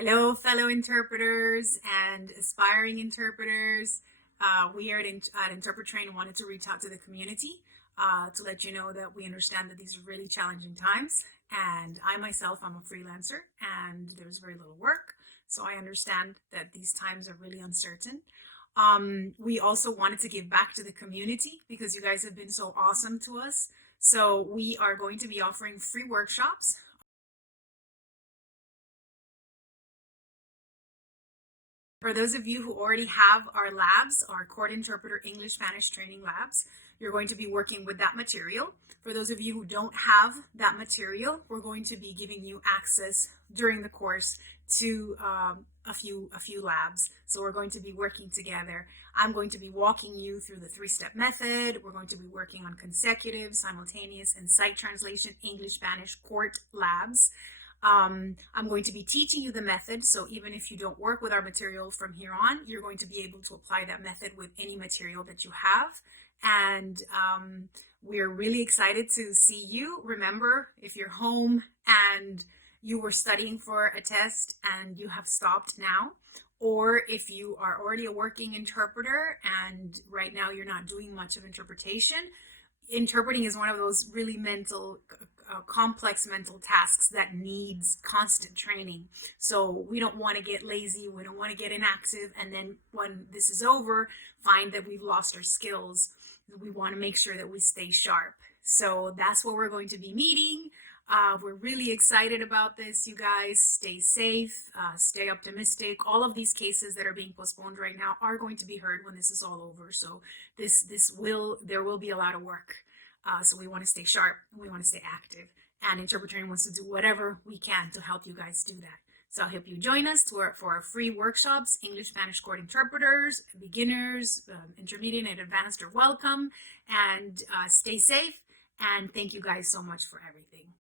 Hello, fellow interpreters and aspiring interpreters. We are at Interpret Train wanted to reach out to the community to let you know that we understand that these are really challenging times. And I myself, I'm a freelancer and there's very little work. So I understand that these times are really uncertain. We also wanted to give back to the community because you guys have been so awesome to us. So we are going to be offering free workshops. For those of you who already have our labs, our court interpreter English Spanish training labs, you're going to be working with that material. For those of you who don't have that material, we're going to be giving you access during the course to a few labs. So we're going to be working together. I'm going to be walking you through the three-step method. We're going to be working on consecutive, simultaneous, and sight translation English Spanish court labs. I'm going to be teaching you the method, so even if you don't work with our material from here on, you're going to be able to apply that method with any material that you have. And we're really excited to see you. Remember, if you're home and you were studying for a test and you have stopped now, or if you are already a working interpreter and right now you're not doing much of interpretation, interpreting is one of those really complex mental tasks that needs constant training. So we don't want to get lazy, we don't want to get inactive, and then when this is over, find that we've lost our skills. We want to make sure that we stay sharp. So that's what we're going to be meeting. We're really excited about this, you guys. Stay safe, stay optimistic. All of these cases that are being postponed right now are going to be heard when this is all over. So there will be a lot of work. So we want to stay sharp, we want to stay active, and Interpret Train wants to do whatever we can to help you guys do that. So I hope you join us for our free workshops. English Spanish court interpreters, beginners, intermediate and advanced are welcome. And stay safe, and thank you guys so much for everything.